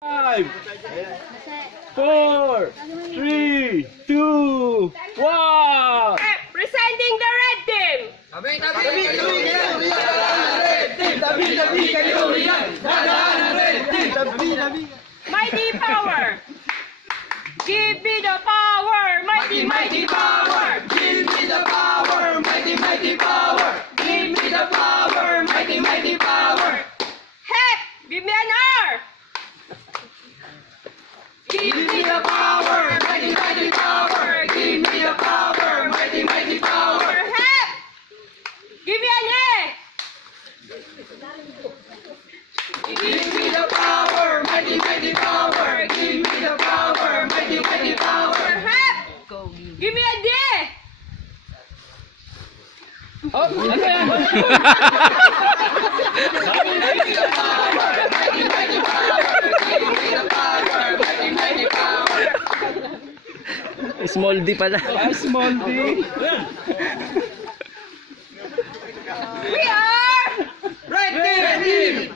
5, 4, 3, 2, 1. Presenting the red team. Mighty power. Give me the power. Mighty power. Give me the power, mighty power. Give me the power, mighty power. Hep. Give me an R. Give me the power, mighty power. Give me the power, mighty power. Hep. Give me an A. Give me the power, mighty power. Give me the power, mighty power. Hep. Give me a D. Small D pala. Small D. We are Red team!